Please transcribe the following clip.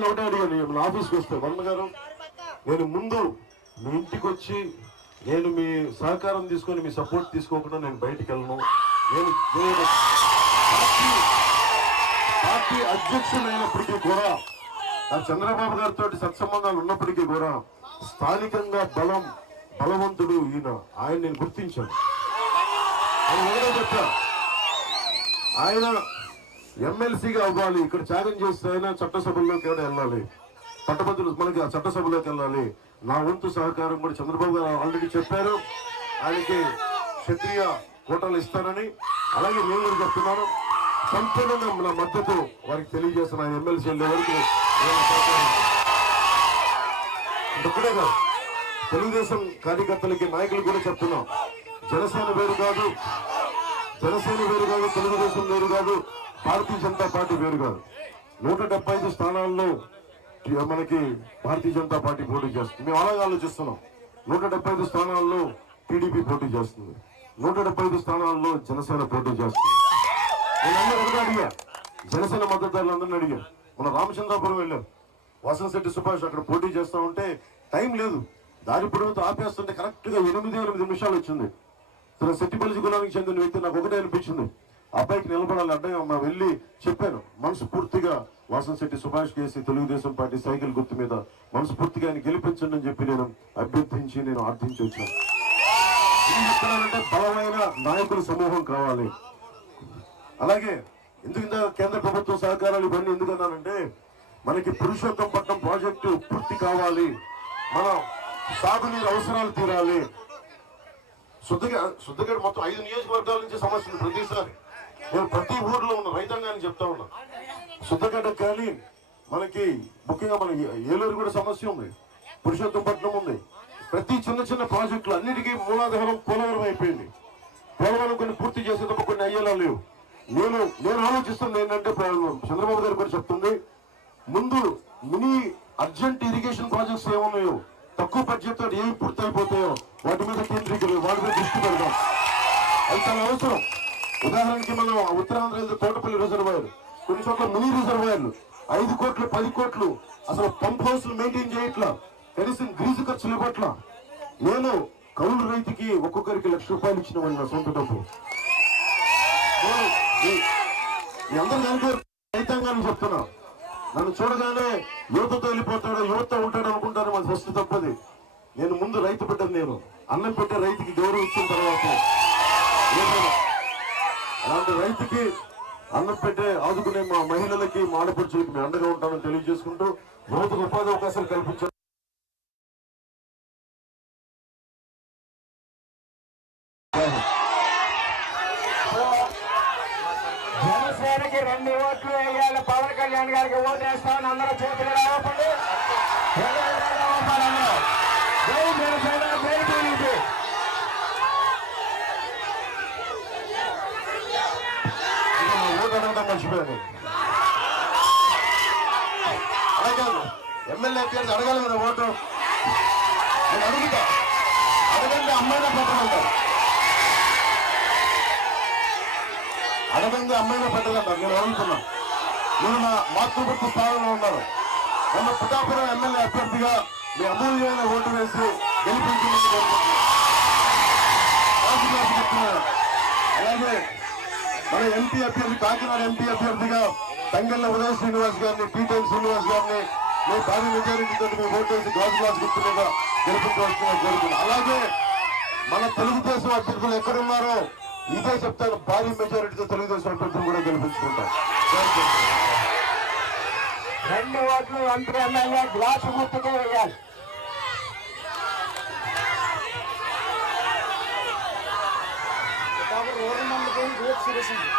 గారిని ఒకటే అడిగాను మన ఆఫీస్కి వస్తే, వర్మ గారు నేను ముందు మీ ఇంటికి వచ్చి నేను మీ సహకారం తీసుకొని మీ సపోర్ట్ తీసుకోకుండా నేను బయటికి వెళ్ళను. నేను పార్టీ అధ్యక్షులైనప్పటికీ కూడా చంద్రబాబు గారితో సత్సంబంధాలు ఉన్నప్పటికీ కూడా స్థానికంగా బలవంతుడు ఈయన, ఆయన నేను గుర్తించాను. ఆయన ఎవరో చెప్పా, ఆయన ఎమ్మెల్సీగా అవ్వాలి, ఇక్కడ త్యాగం చేస్తే ఆయన చట్టసభల్లోకి వెళ్ళాలి, పట్టభద్రులు మనకి చట్టసభలోకి వెళ్ళాలి. నా వంతు సహకారం కూడా చంద్రబాబు గారు ఆల్రెడీ చెప్పారు, ఆయనకి క్షత్రియ కోటాలు ఇస్తానని. అలాగే నేను కూడా చెప్తున్నాను, సంపూర్ణంగా నా మద్దతు వారికి తెలియజేస్తున్న ఆయన ఎమ్మెల్సీ వరకు. ఒక్కడే కాదు, తెలుగుదేశం కార్యకర్తలకి నాయకులు కూడా చెప్తున్నాం, జనసేన వేరు కాదు, తెలుగుదేశం వేరు కాదు, భారతీయ జనతా పార్టీ వేరు కాదు. 175 స్థానాల్లో మనకి భారతీయ జనతా పార్టీ పోటీ చేస్తుంది. మేము అలాగే ఆలోచిస్తున్నాం. 175 స్థానాల్లో టీడీపీ పోటీ చేస్తుంది, 175 స్థానాల్లో జనసేన పోటీ చేస్తుంది. నేను అందరూ ఒకటే అడిగా, జనసేన మద్దతుదారులందరినీ అడిగా. మన రామచంద్రాపురం వెళ్ళాం, వాసనశెట్టి సుభాష్ అక్కడ పోటీ చేస్తా ఉంటే టైం లేదు, దారి పొడవుతో ఆపేస్తుంటే కరెక్ట్గా 8 నిమిషాలు వచ్చింది. సెట్టిపల్లి కులానికి చెందిన వ్యక్తి నాకు ఒకటే అనిపించింది, అబ్బాయికి నిలబడాలి అడ్డంగా వెళ్ళి చెప్పాను. మనస్ఫూర్తిగా వాసనశెట్టి సుభాష్ కేసి తెలుగుదేశం పార్టీ సైకిల్ గుర్తు మీద మనస్ఫూర్తిగా ఆయన గెలిపించండి అని చెప్పి నేను అభ్యర్థించి నేను ఆర్థించి వచ్చాను. ఏం చెప్తున్నానంటే బలమైన నాయకుల సమూహం కావాలి. అలాగే ఎందుకు కేంద్ర ప్రభుత్వ సహకారాలు ఇవన్నీ ఎందుకన్నానంటే, మనకి పురుషోత్తంపట్నం ప్రాజెక్టు పూర్తి కావాలి, మన సాగునీరు అవసరాలు తీరాలి. శుద్ధగడ మొత్తం 5 నియోజకవర్గాల నుంచి సమస్య ఉంది. ప్రతిసారి నేను ప్రతి ఊర్లో ఉన్న రైతాంగాన్ని చెప్తా ఉన్నా, శుద్ధగడ్డకు కానీ మనకి ముఖ్యంగా మన ఏలూరు కూడా సమస్య ఉంది, పురుషోత్తంపట్నం ఉంది. ప్రతి చిన్న ప్రాజెక్టులు అన్నిటికీ మూలాధారం పోలవరం అయిపోయింది. పోలవరం కొన్ని పూర్తి చేసే తప్ప కొన్ని అయ్యేలా లేవు. నేను ఆలోచిస్తుంది ఏంటంటే, చంద్రబాబు గారు కూడా చెప్తుంది, ముందు మినీ అర్జెంట్ ఇరిగేషన్ ప్రాజెక్ట్స్ ఏమున్నాయో తక్కువ బడ్జెట్ తో ఏమి పూర్తి అయిపోతాయో వాటి మీద కేంద్రీకరించి వాటి మీద దృష్టి పెడదాం. అది చాలా అవసరం. ఉదాహరణకి మనం ఉత్తరాంధ్ర తోటపల్లి రిజర్వాయర్, కొన్ని చోట్ల మినీ రిజర్వాయర్లు 5 కోట్లు 10 కోట్లు అసలు పంప్ హౌస్లు మెయింటైన్ చేయట్లా, కనీసం గ్రీజు ఖర్చులు ఇవ్వట్ల. నేను కౌలు రైతుకి ఒక్కొక్కరికి ₹1,00,000 ఇచ్చిన వాళ్ళు నా సొంత డబ్బు. అందరూ అనుకో రైతాంగాన్ని చెప్తున్నా, నన్ను చూడగానే యువతతో వెళ్ళిపోతాడు, యువత ఉంటాడు అనుకుంటారు, మన ఫస్ట్ తప్పది. నేను ముందు రైతు బిడ్డను, నేను అన్నం పెట్టే రైతుకి గౌరవం ఇచ్చిన తర్వాత అలాంటి రైతుకి అన్నం పెట్టే ఆదుకునే మా మహిళలకి మా ఆడపడుచులకి మేము అండగా ఉంటామని తెలియజేసుకుంటూ యువతకు ఉపాధి అవకాశాలు కల్పించారు. జనసేనకి 2 ఓట్లు వేయాలి, పవన్ కళ్యాణ్ గారికి ఓటు వేస్తామని అందరూ చేతులు రావకండి. జై జనసేన, జై టీడీపీ. ఓటు అడగడం మర్చిపోయాను. అడగాలి, ఎమ్మెల్యే అభ్యర్థి అడగాలి కదా ఓటు. నేను అడుగుతా, అడగండి అమ్మాయినా పెట్టమంటారు, అడగండి అమ్మాయినా పెట్టదంటారు. నేను అడుగుతున్నా, నేను నా మాతృభక్తి స్థానంలో ఉన్నాను. నన్ను పిఠాపురం ఎమ్మెల్యే అభ్యర్థిగా మీ అమూల్యమైన ఓటు వేసి గెలిపించమని చెప్తున్నాను. అలాగే మన ఎంపీ అభ్యర్థి, కాకినాడ ఎంపీ అభ్యర్థిగా తంగెళ్ళ ఉదయ శ్రీనివాస్ గారిని, టీటైల్ శ్రీనివాస్ గారిని మేము భారీ మెజారిటీతో మీ ఓటు వేసి గాజు గ్లాస్ గుర్తు మీద గెలిపించవలసిన జరుగుతుంది. అలాగే మన తెలుగుదేశం అభ్యర్థులు ఎక్కడున్నారో ఇదే చెప్తాను, భారీ మెజారిటీతో తెలుగుదేశం అభ్యర్థులు కూడా గెలిపించుకుంటాం. 2 ఓట్లు మంత్రి ఎమ్మెల్యే గ్లాసు గుర్తుకే వేయాలి.